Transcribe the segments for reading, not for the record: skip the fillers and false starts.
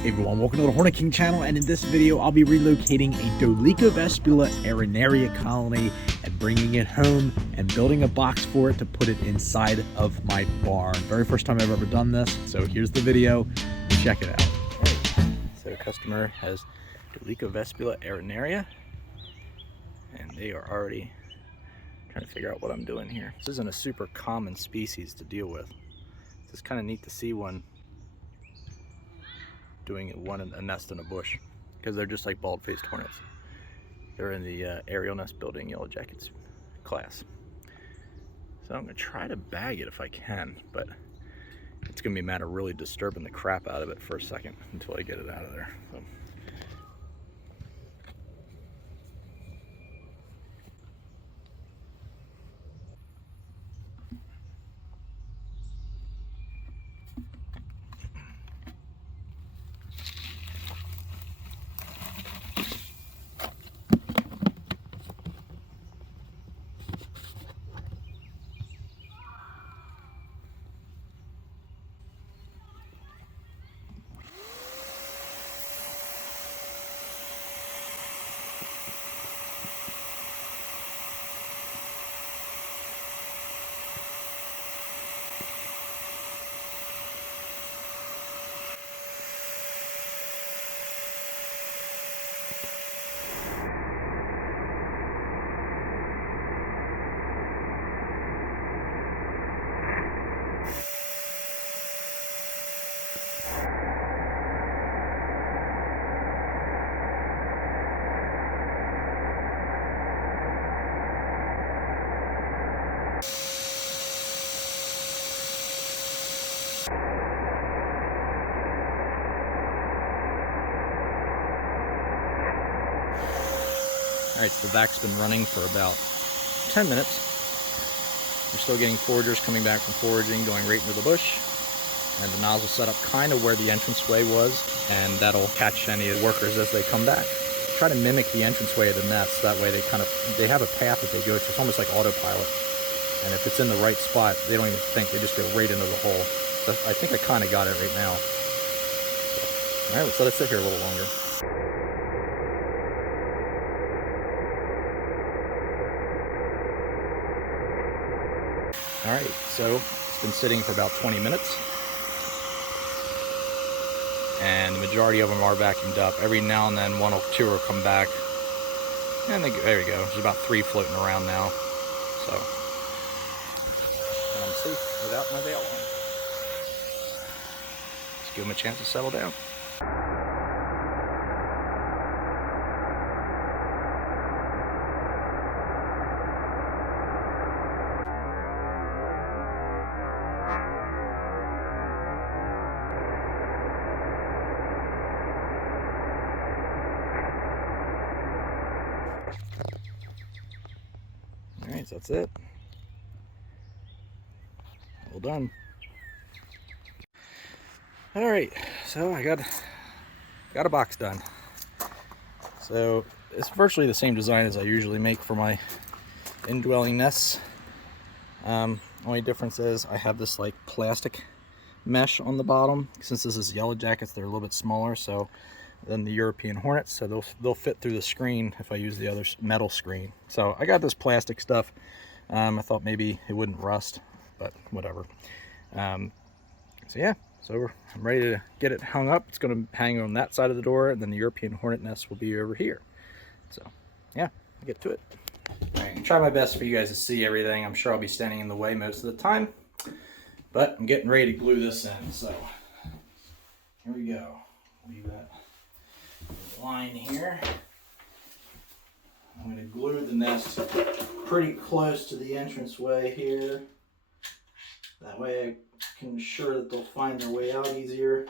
Hey everyone, welcome to the Hornet King channel, and in this video I'll be relocating a Dolichovespula arenaria colony and bringing it home and building a box for it to put it inside of my barn. Very first time I've ever done this, so here's the video. Check it out. So customer has Dolichovespula arenaria, and they are already trying to figure out what I'm doing here. This isn't a super common species to deal with. It's kind of neat to see one doing one in a nest in a bush, because they're just like bald-faced hornets. They're in the aerial nest building yellow jackets class. So I'm gonna try to bag it if I can, but it's gonna be a matter of really disturbing the crap out of it for a second until I get it out of there. So. Alright, so the vac's been running for about 10 minutes. We're still getting foragers coming back from foraging, going right into the bush. And the nozzle set up kind of where the entranceway was, and that'll catch any of the workers as they come back. Try to mimic the entranceway of the nest, that way they have a path that they go to. It's almost like autopilot. And if it's in the right spot, they don't even think, they just go right into the hole. So I think I kind of got it right now. Alright, let's let it sit here a little longer. Alright, so it's been sitting for about 20 minutes, and the majority of them are vacuumed up. Every now and then one or two will come back, and there you go. There's about 3 floating around now, so I'm safe without my veil on. Just give them a chance to settle down. Alright, so that's it. Well done. Alright, so I got a box done. So it's virtually the same design as I usually make for my indwelling nests. Only difference is I have this like plastic mesh on the bottom. Since this is yellow jackets, they're a little bit smaller than the European Hornets, so they'll fit through the screen if I use the other metal screen. So I got this plastic stuff. I thought maybe it wouldn't rust, but whatever. So yeah, so I'm ready to get it hung up. It's going to hang on that side of the door, and then the European Hornet nest will be over here. So yeah, I'll get to it. All right, I'll try my best for you guys to see everything. I'm sure I'll be standing in the way most of the time, but I'm getting ready to glue this in. So here we go. Leave that line here. I'm going to glue the nest pretty close to the entranceway here. That way I can ensure that they'll find their way out easier.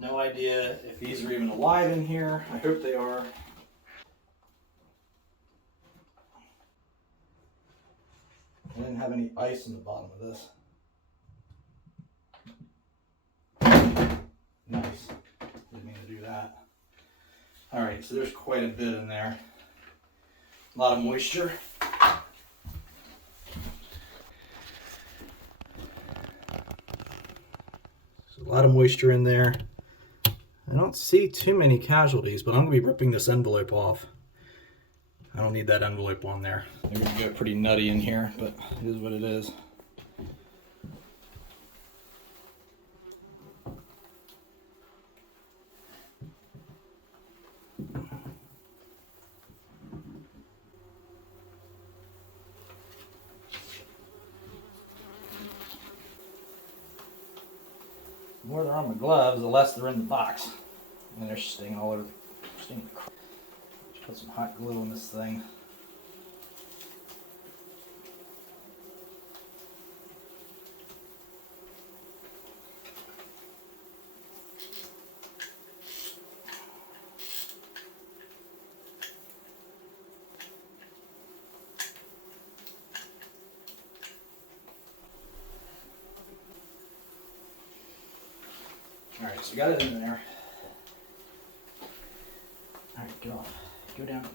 No idea if these are even alive in here. I hope they are. I didn't have any ice in the bottom of this. Nice. Didn't mean to do that. Alright, so there's quite a bit in there. A lot of moisture. There's a lot of moisture in there. I don't see too many casualties, but I'm going to be ripping this envelope off. I don't need that envelope on there. They're going to go pretty nutty in here, but it is what it is. The more they're on my gloves, the less they're in the box. And they're stinging all over the crap. Just put some hot glue on this thing. Alright, so we got it in there. Alright, get off. Go down in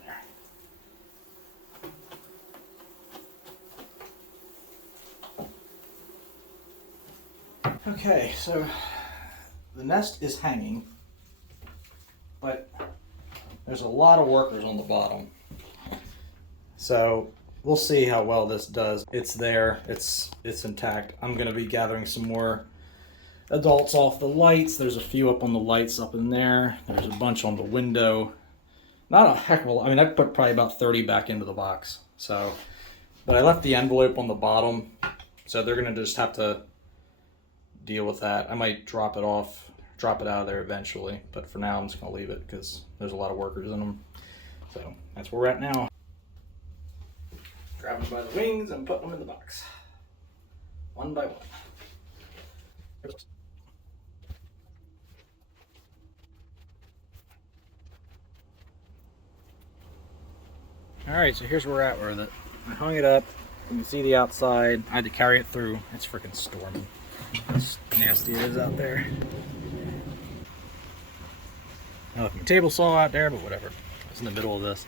there. Okay, so the nest is hanging, but there's a lot of workers on the bottom. So we'll see how well this does. It's there, it's intact. I'm gonna be gathering some more adults off the lights. There's a few up on the lights up in there. There's a bunch on the window. Not a heck of a lot. I mean, I put probably about 30 back into the box. So, but I left the envelope on the bottom, so they're gonna just have to deal with that. I might drop it out of there eventually, but for now I'm just gonna leave it because there's a lot of workers in them. So that's where we're at now. Grab them by the wings and put them in the box, one by one. Alright, so here's where we're at with it. I hung it up. You can see the outside. I had to carry it through. It's freaking storming. As nasty it is out there. I left my table saw out there, but whatever. It's in the middle of this.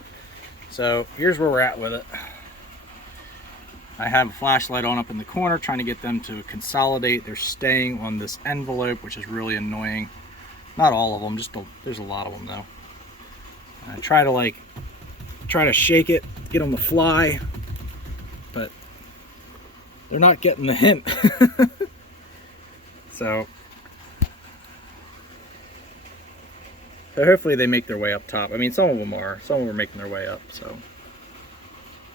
So here's where we're at with it. I have a flashlight on up in the corner trying to get them to consolidate. They're staying on this envelope, which is really annoying. Not all of them, there's a lot of them though. I try to shake it, get them to fly, but they're not getting the hint. So hopefully they make their way up top. I mean, some of them are making their way up, so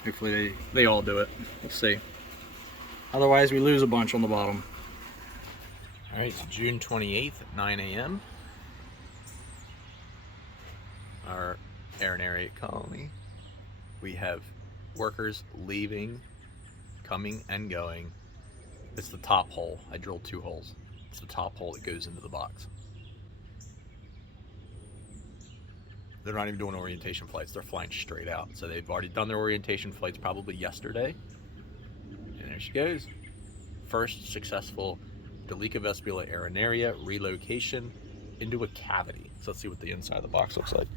hopefully they all do it. We'll see. Otherwise we lose a bunch on the bottom. All right, it's June 28th at 9 a.m. Our arenaria colony. We have workers leaving, coming and going. It's the top hole. I drilled 2 holes. It's the top hole that goes into the box. They're not even doing orientation flights. They're flying straight out. So they've already done their orientation flights probably yesterday. And there she goes. First successful Dolichovespula arenaria relocation into a cavity. So let's see what the inside of the box looks like.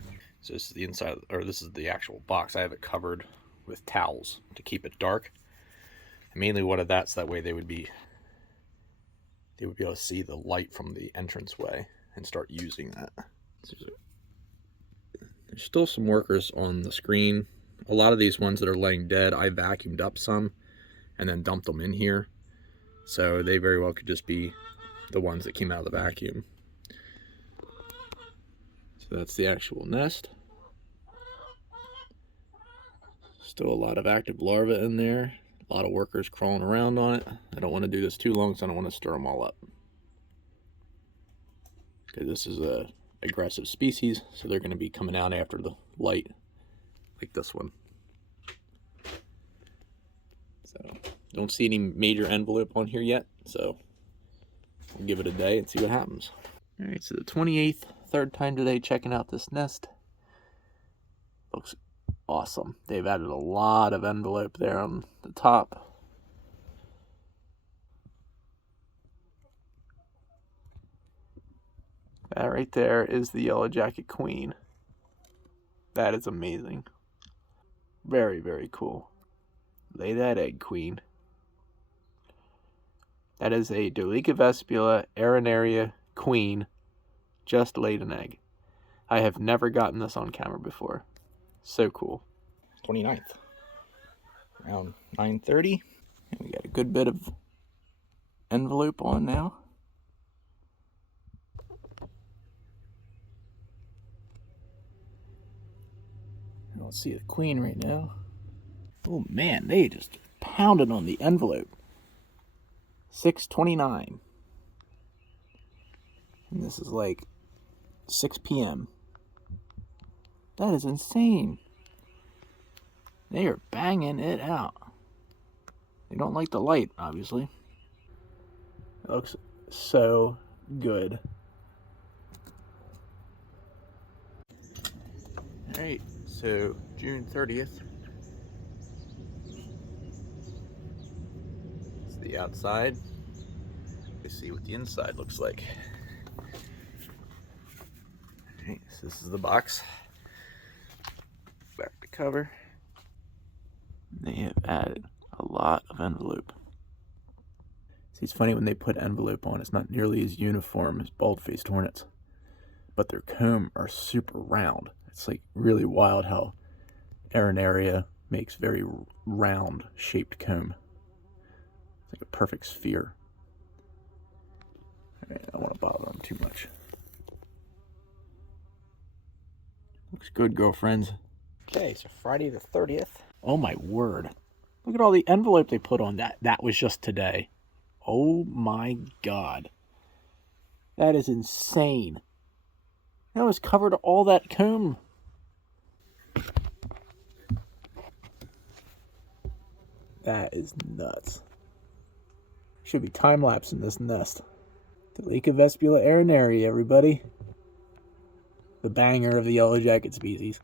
So this is the inside, or this is the actual box. I have it covered with towels to keep it dark. I mainly wanted that so that way they would be able to see the light from the entranceway and start using that. There's still some workers on the screen. A lot of these ones that are laying dead, I vacuumed up some and then dumped them in here. So they very well could just be the ones that came out of the vacuum. So that's the actual nest. Still a lot of active larvae in there. A lot of workers crawling around on it. I don't want to do this too long, so I don't want to stir them all up. Because this is a aggressive species, so they're going to be coming out after the light, like this one. So, don't see any major envelope on here yet, so we'll give it a day and see what happens. Alright, so the 28th, third time today checking out this nest. Looks awesome. They've added a lot of envelope there on the top. That right there is the yellow jacket queen. That is amazing. Very, very cool. Lay that egg, queen. That is a Dolichovespula arenaria queen just laid an egg. I have never gotten this on camera before. So cool. 29th. Around 9:30. And we got a good bit of envelope on now. I don't see the queen right now. Oh man, they just pounded on the envelope. 6:29. And this is like 6 p.m. That is insane. They are banging it out. They don't like the light, obviously. It looks so good. Alright, so June 30th. It's the outside. Let's see what the inside looks like. Alright, so this is the box. Back to cover. They have added a lot of envelope. See, it's funny when they put envelope on, it's not nearly as uniform as bald-faced hornets. But their comb are super round. It's like really wild how arenaria makes very round shaped comb. It's like a perfect sphere. All right, I don't want to bother them too much. Looks good, girlfriends. Okay, so Friday the 30th. Oh my word. Look at all the envelope they put on that. That was just today. Oh my God. That is insane. That was covered all that comb. That is nuts. Should be time-lapse in this nest. Dolichovespula arenaria, everybody. The banger of the yellow jacket species.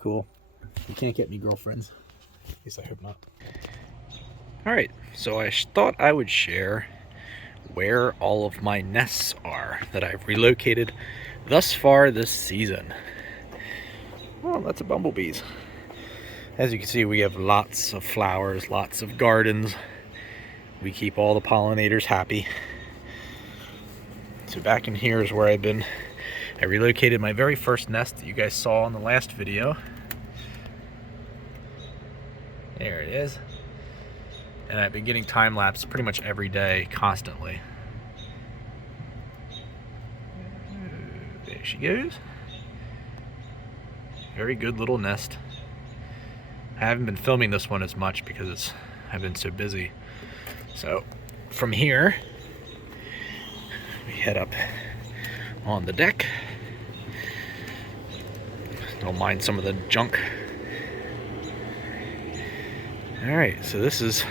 Cool. You can't get me girlfriends. At least I hope not. Alright, so I thought I would share where all of my nests are that I've relocated thus far this season. Oh, lots of bumblebees. As you can see, we have lots of flowers, lots of gardens. We keep all the pollinators happy. So back in here is where I relocated my very first nest that you guys saw in the last video. There it is. And I've been getting time-lapse pretty much every day, constantly. There she goes. Very good little nest. I haven't been filming this one as much because I've been so busy. So from here, we head up on the deck. Don't mind some of the junk. Alright, so this is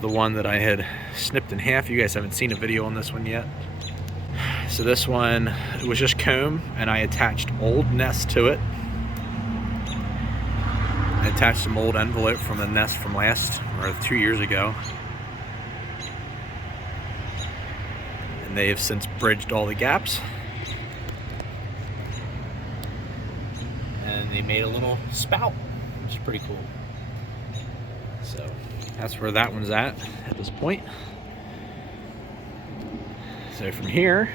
the one that I had snipped in half. You guys haven't seen a video on this one yet. So this one was just comb, and I attached old nest to it. I attached some old envelope from the nest from 2 years ago. And they have since bridged all the gaps. And they made a little spout, which is pretty cool. So that's where that one's at this point. So from here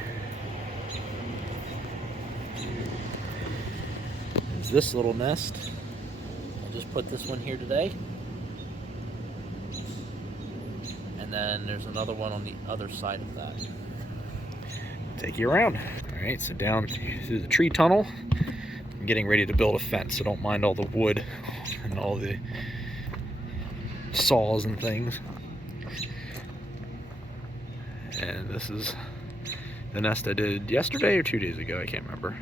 is this little nest. I just put this one here today. And then there's another one on the other side of that. Take you around. All right, so down through the tree tunnel. I'm getting ready to build a fence, so don't mind all the wood and all the saws and things. And this is the nest I did yesterday or 2 days ago, I can't remember.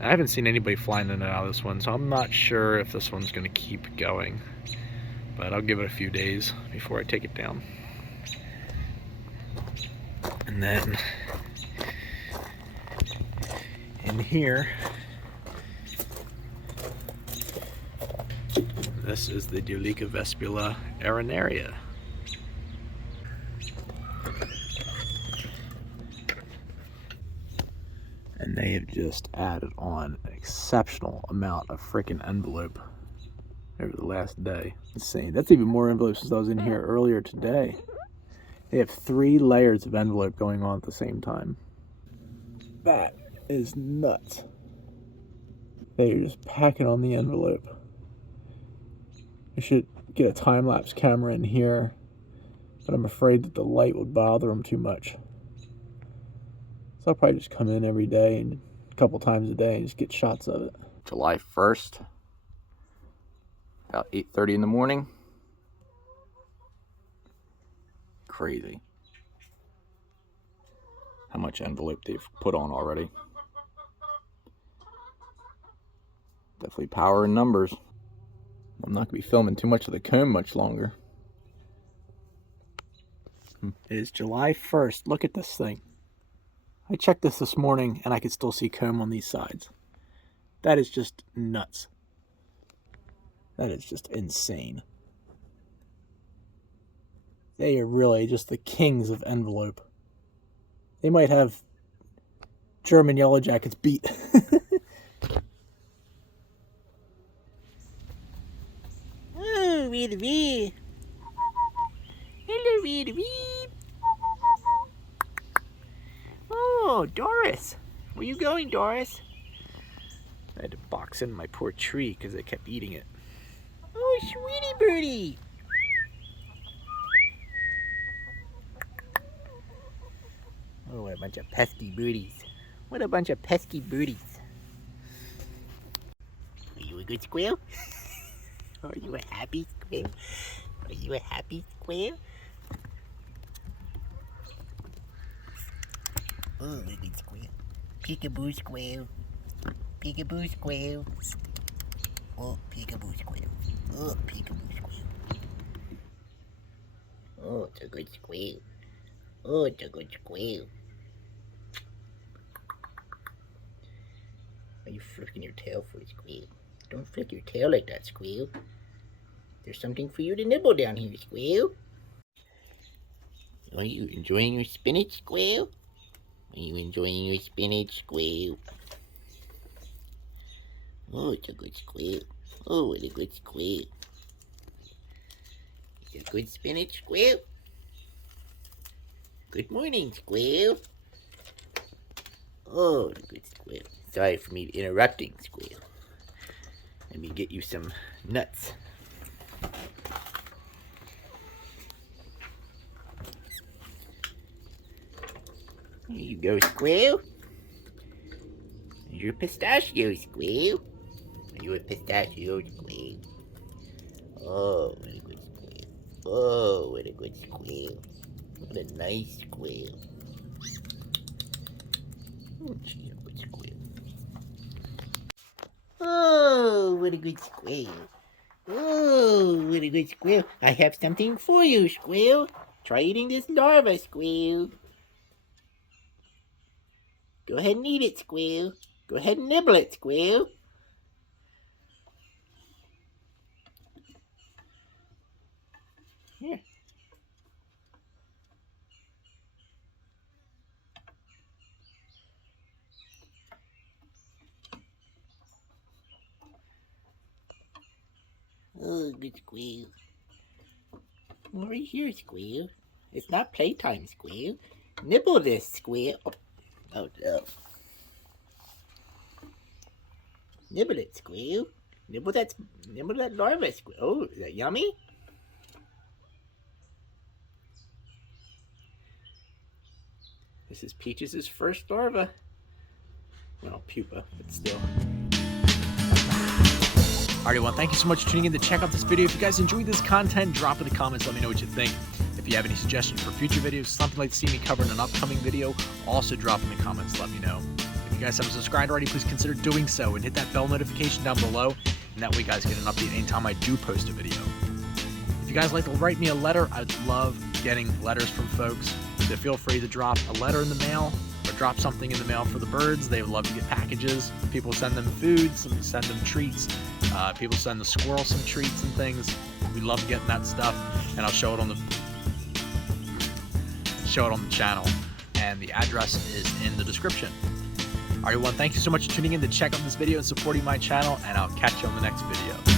I haven't seen anybody flying in and out of this one, so I'm not sure if this one's going to keep going. But I'll give it a few days before I take it down. And then in here, this is the Dolichovespula arenaria. And they have just added on an exceptional amount of freaking envelope over the last day. Insane. That's even more envelope since I was in here earlier today. They have 3 layers of envelope going on at the same time. That is nuts. They're just packing on the envelope. I should get a time-lapse camera in here, but I'm afraid that the light would bother them too much. So I'll probably just come in every day and a couple times a day and just get shots of it. July 1st, about 8:30 in the morning. Crazy how much envelope they've put on already. Definitely power in numbers. I'm not going to be filming too much of the comb much longer. It is July 1st. Look at this thing. I checked this morning and I could still see comb on these sides. That is just nuts. That is just insane. They are really just the kings of envelope. They might have German Yellow Jackets beat. Oh, Rhea-the-Rhea. Hello, Rhea-the-Rhea. Oh, Doris. Where you going, Doris? I had to box in my poor tree because I kept eating it. Oh, sweetie birdie. Oh, what a bunch of pesky birdies. What a bunch of pesky birdies. Are you a good squirrel? Are you a happy squirrel? Are you a happy squirrel? Oh, a good squirrel. Peekaboo squirrel. Peekaboo squirrel. Oh, peekaboo squirrel. Oh, peekaboo squirrel. Oh, it's a good squirrel. Oh, it's a good squirrel. Are you flicking your tail for a squirrel? Don't flick your tail like that, squirrel. There's something for you to nibble down here, squirrel. Are you enjoying your spinach, squirrel? Are you enjoying your spinach, squirrel? Oh, it's a good squirrel. Oh, what a good squirrel. It's a good spinach, squirrel. Good morning, squirrel. Oh, what a good squirrel. Sorry for me interrupting, squirrel. Let me get you some nuts. Here you go, squirrel. Here's your pistachio, squirrel. Are you a pistachio, squirrel? Oh, what a good squirrel. Oh, what a good squirrel. What a nice squirrel. Oh, she's a good squirrel. Oh, what a good squirrel. Oh, what a good squirrel. I have something for you, squirrel. Try eating this larva, squirrel. Go ahead and eat it, squirrel. Go ahead and nibble it, squirrel. Here. Oh, good squirrel. Over here, squirrel. It's not playtime, squirrel. Nibble this, squirrel. Oh, no. Nibble it, squirrel. Nibble that larva, squirrel. Oh, is that yummy? This is Peaches' first larva. Well, pupa, but still. Alright, well, thank you so much for tuning in to check out this video. If you guys enjoyed this content, drop in the comments. Let me know what you think. If you have any suggestions for future videos, something like to see me cover in an upcoming video, also drop in the comments. Let me know. If you guys haven't subscribed already, please consider doing so and hit that bell notification down below. And that way you guys get an update anytime I do post a video. If you guys like to write me a letter, I'd love getting letters from folks. So feel free to drop a letter in the mail or drop something in the mail for the birds. They would love to get packages. People send them food, some send them treats. People send the squirrel some treats and things. We love getting that stuff, and I'll show it on the channel. And the address is in the description. Alright, everyone, thank you so much for tuning in to check out this video and supporting my channel, and I'll catch you on the next video.